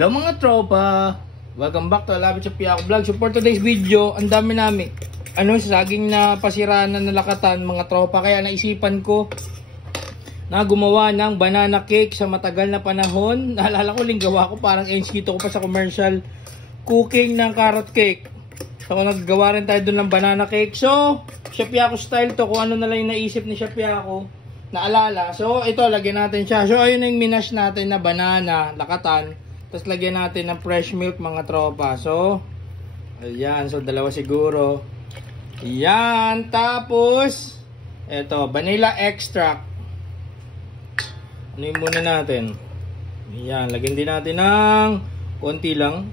Hello mga tropa! Welcome back to Alabit sa Piako Vlog. So for today's video, ang dami namin saging na pasiraan na nalakatan mga tropa. Kaya naisipan ko na gumawa ng banana cake sa matagal na panahon. Naalala ko gawa ko parang NCT ko pa sa commercial cooking ng carrot cake. So naggawa rin tayo dun ng banana cake. So, Chef Piako style to. Kung ano na lang yung naisip ni Chef Piako, naalala. So ito, lagyan natin siya. So ayun na yung minash natin na banana, lakatan. Tapos lagyan natin ng fresh milk mga tropa. So, ayan. So, dalawa siguro. Ayan. Tapos, eto, vanilla extract. Ano yung muna natin? Ayan. Lagyan din natin ng konti lang.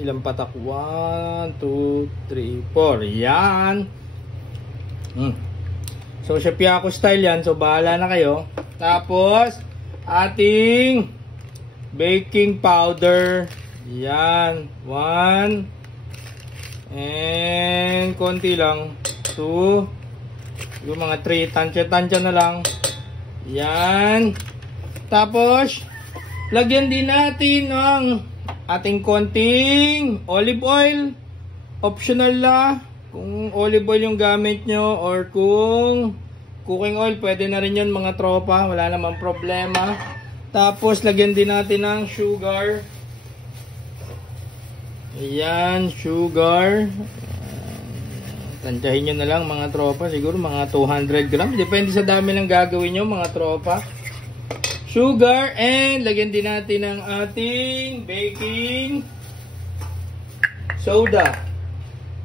Ilang patak? 1, 2, 3, 4. Ayan. So, Chef Piako style yan. So, bahala na kayo. Tapos, ating baking powder. Yan. 1. And konti lang. 2. Yung mga 3. Tansya-tansya na lang. Yan. Tapos, lagyan din natin ng ating konting olive oil. Optional na. Kung olive oil yung gamit nyo or kung cooking oil, pwede na rin yun mga tropa. Wala namang problema. Tapos, lagyan din natin ng sugar. Ayan, sugar. Tansyahin nyo na lang mga tropa. Siguro mga 200 grams. Depende sa dami ng gagawin nyo mga tropa. Sugar. And lagyan din natin ng ating baking soda.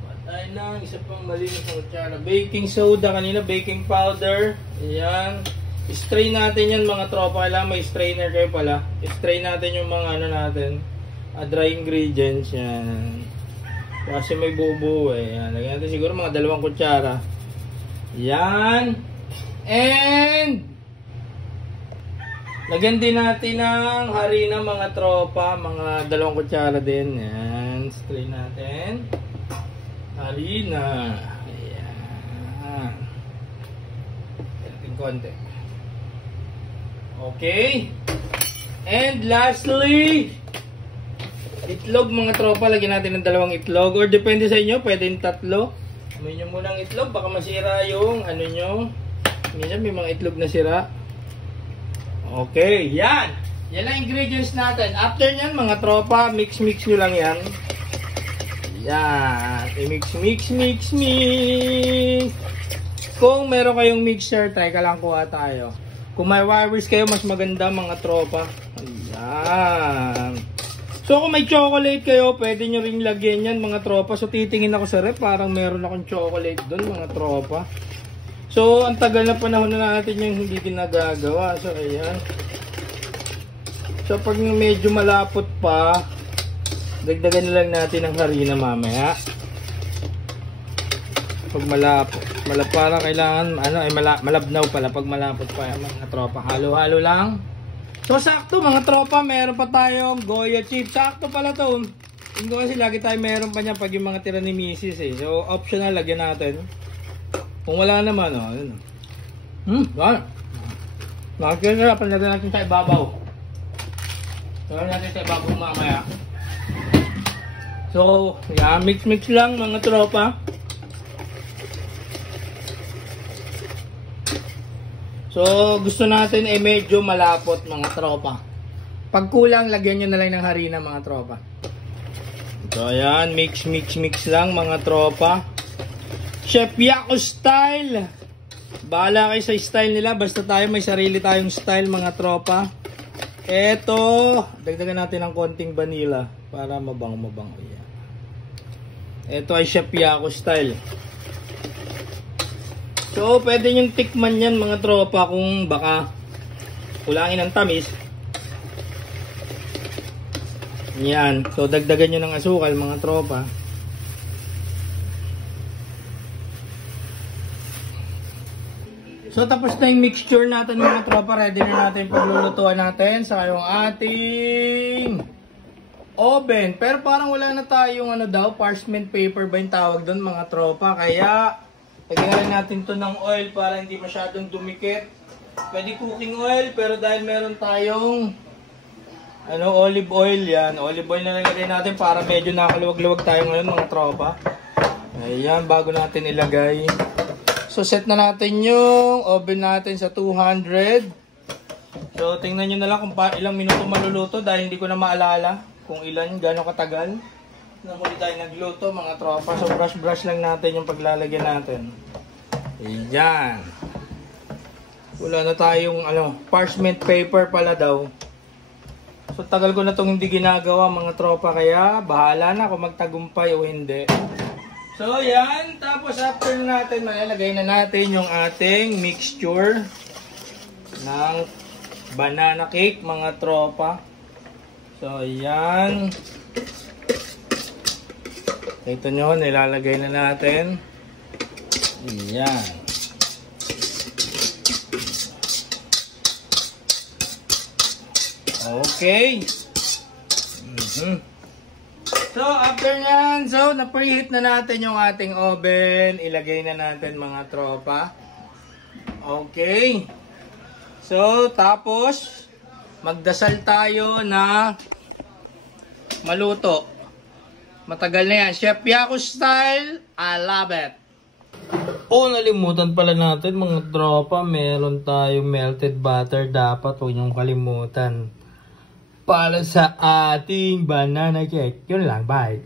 Patay na. Isa pang malinis na kutsara. Baking soda. Kanina baking powder. Ayan. Strain natin yan mga tropa. Kailangan may strainer kayo pala. Strain natin yung mga natin. Dry ingredients. Yan. Kasi may buo eh. Yan. Lagyan natin siguro mga 2 kutsara. Yan. And lagyan din natin ng harina mga tropa. Mga 2 kutsara din. Yan. Strain natin. Harina. Ayan. Ayan. Konti. Okay. And lastly, itlog mga tropa. Lagyan natin ng 2 itlog. Or depende sa inyo, pwede yung 3. Amoy nyo muna ang itlog. Baka masira yung ano nyo. Minsan may mga itlog na sira. Okay. Yan. Yan ang ingredients natin. After nyan mga tropa, mix nyo lang yan. Yan. I-mix. Kung meron kayong mixer, try ka lang kuha tayo. Kung may wires kayo, mas maganda mga tropa. Ayan. So kung may chocolate kayo, pwede nyo rin lagyan yan mga tropa. So titingin ako sa rep, parang meron akong chocolate doon mga tropa. So ang tagal na panahon na natin yung hindi ginagagawa. So ayan. So pag medyo malapot pa, dagdagan na lang natin ang harina mamaya. Pag malapot parang kailangan malabnaw pala pag malapot pa mga tropa. Halo-halo lang. So sakto mga tropa, meron pa tayong Goya chip. Sakto pala to. Hindi kasi lagi tayo meron pa niya pag yung mga tira ni Mrs. eh. So optional, lagyan natin. Kung wala naman, yun. Wala. Nakakasarap, lagyan natin sa ibabaw. Lagyan natin sa ibabaw mamaya. So, yeah, mix lang mga tropa. So, gusto natin medyo malapot mga tropa. Pag kulang, lagyan nyo na lang ng harina mga tropa. So, ayan. Mix lang mga tropa. Chef Piako style. Bahala kayo sa style nila. Basta tayo may sarili tayong style mga tropa. Eto, dagdagan natin ng konting vanilla para mabang. Ayan. Eto ay Chef Piako style. So, pwede nyo tikman yan mga tropa kung baka kulangin ang tamis. Yan. So, dagdagan nyo ng asukal mga tropa. So, tapos na yung mixture natin mga tropa. Ready na natin paglulutuan natin sa yung ating oven. Pero parang wala na tayong parchment paper ba yung tawag doon mga tropa. Kaya lagyan natin to ng oil para hindi masyadong dumikit. Pwede cooking oil, pero dahil meron tayong olive oil yan. Olive oil na nilagay natin para medyo nakaluwag-luwag tayo ngayon mga tropa. Ayan, bago natin ilagay. So set na natin yung oven natin sa 200. So tingnan nyo na lang kung ilang minuto maluluto dahil hindi ko na maalala kung ilan, gano'ng katagal. Nang huli tayo nagluto mga tropa. So brush lang natin yung paglalagyan natin. Ayan. Wala na tayong parchment paper pala daw. So tagal ko na itong hindi ginagawa mga tropa, kaya bahala na kung magtagumpay o hindi. So yan, tapos after natin malalagay na natin yung ating mixture ng banana cake mga tropa. So yan. Ito nyo, nilalagay na natin. Yan. Okay. So, after nyan, na-preheat na natin yung ating oven. Ilagay na natin mga tropa. Okay. So, tapos, magdasal tayo na maluto. Matagal na yan. Chef Yaku style, I love it. Nalimutan pala natin mga tropa. Meron tayong melted butter. Dapat huwag niyong kalimutan. Para sa ating banana cake. Yun lang, bye.